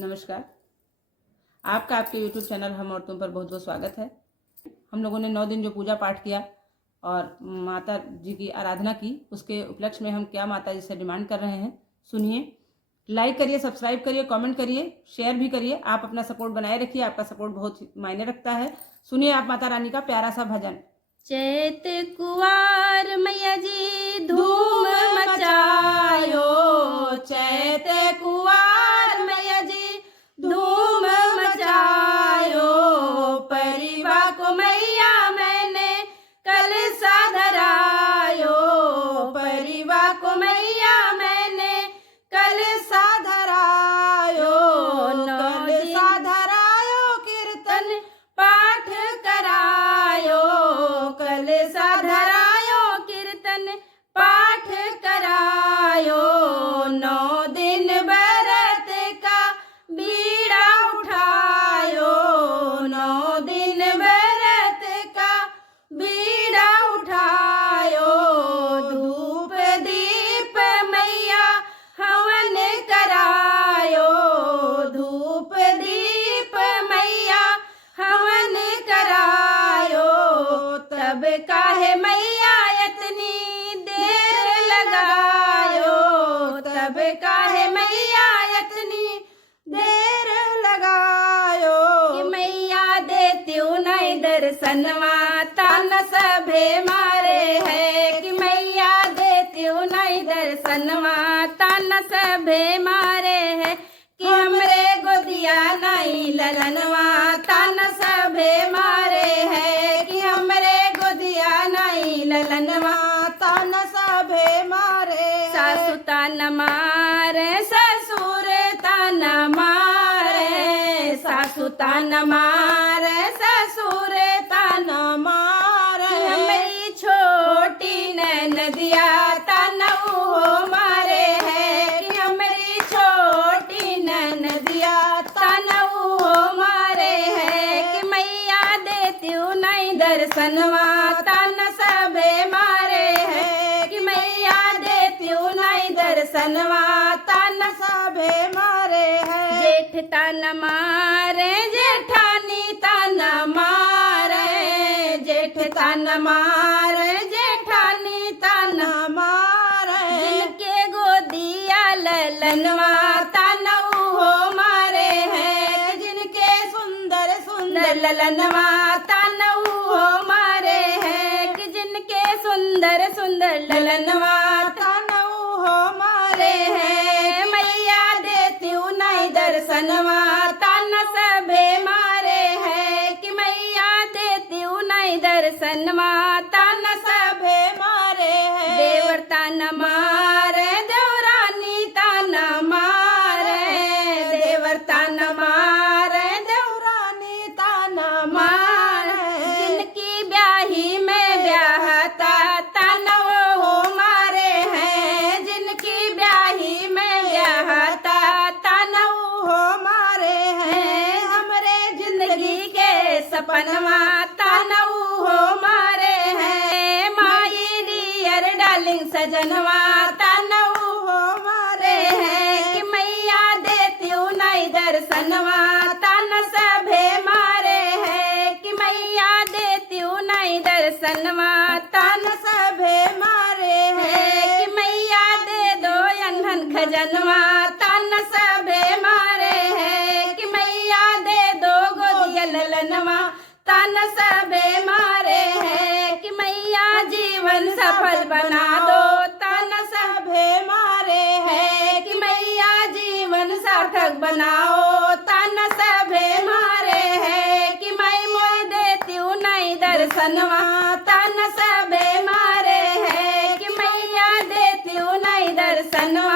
नमस्कार। आपका आपके YouTube चैनल हम और तुम पर बहुत बहुत स्वागत है। हम लोगों ने 9 दिन जो पूजा पाठ किया और माता जी की आराधना की, उसके उपलक्ष्य में हम क्या माता जी से डिमांड कर रहे हैं सुनिए। लाइक करिए, सब्सक्राइब करिए, कमेंट करिए, शेयर भी करिए। आप अपना सपोर्ट बनाए रखिए, आपका सपोर्ट बहुत मायने रखता है। सुनिए आप माता रानी का प्यारा सा भजन। चैत कुवार मैया जी धूम मचायो, चैत कुवार मैया जी धूम मचायो। परिवा को मैया मैंने कल साधरायो, परिवा को मैया मैंने कल साधरायो। कल साधरायो कीर्तन पाठ करायो, कल साधरायो कीर्तन पाठ करायो। 9 दिन व्रत का बीड़ा उठायो, 9 दिन व्रत का बीड़ा उठायो। धूप दीप मैया हवन करायो, धूप दीप मैया हवन करायो। तब काहे मैया इतनी देर लगायो, तब काहे मैया इतनी देर लगायो। कि मैया देती नहीं दर्शनवा तान सभे मारे है, कि मैया देती नहीं दर्शनवा तान सभे मारे है। कि हमरे गोदिया नहीं ललनवा तान सभे मारे है, कि हमरे गोदिया नहीं ललनवा तान सभे मारे। सासु तान मारे ससुर तान मारे, सासु तान मारे ससुर तान मारे। हमारी छोटी नदिया तान हो मारे है, कि हमारी छोटी नदिया तान हो मारे है। कि मैया देती नहीं दर्शनवा तान सभे मारे है, कि मैया देती नहीं दर्शनवा तान सभे मारे है। जेठ तान मारे जेठानी तान मारे, जेठ तान मारे जेठानी तान मारे। जिनके गोदिया ललनवा तान हो मारे है, जिनके सुंदर सुंदर ललनवा तान हो मारे है। कि जिनके सुंदर सुंदर ललनवा तान हो मारे है। मैया देती नहीं दर्शनवा तान सभे मारे है, कि मैया देती नहीं दर्शनवा तान सभे मारे है। देवर तान मारे देवरानी तान मारे, देवर तान मारे देवरानी तान मारे। जिनकी ब्याही में ब्याहता तान हो मारे है, जिनकी ब्याही में ब्याहता तान हो मारे है। हमरे जिंदगी के सपनवा तान हो मारे है। माई डियर डार्लिंग सजनवा तान हो मारे है। कि मैया देती नहीं दर्शनवा तान सभे मारे है, कि मैया देती नहीं दर्शनवा तान सभे मारे है। कि मैया दे दो अनहन खजनवा तान सभे मारे है, कि मैया दे दो गोदिया ललनवा तान सभे मारे है। कि मैया जीवन सफल बना दो तान सभे मारे है, कि मैया जीवन सार्थक बनाओ तान सभे मारे है। कि मैं मोर देती नहीं दर्शनवा तान सभे मारे है, कि मैया देती नहीं दर्शनवा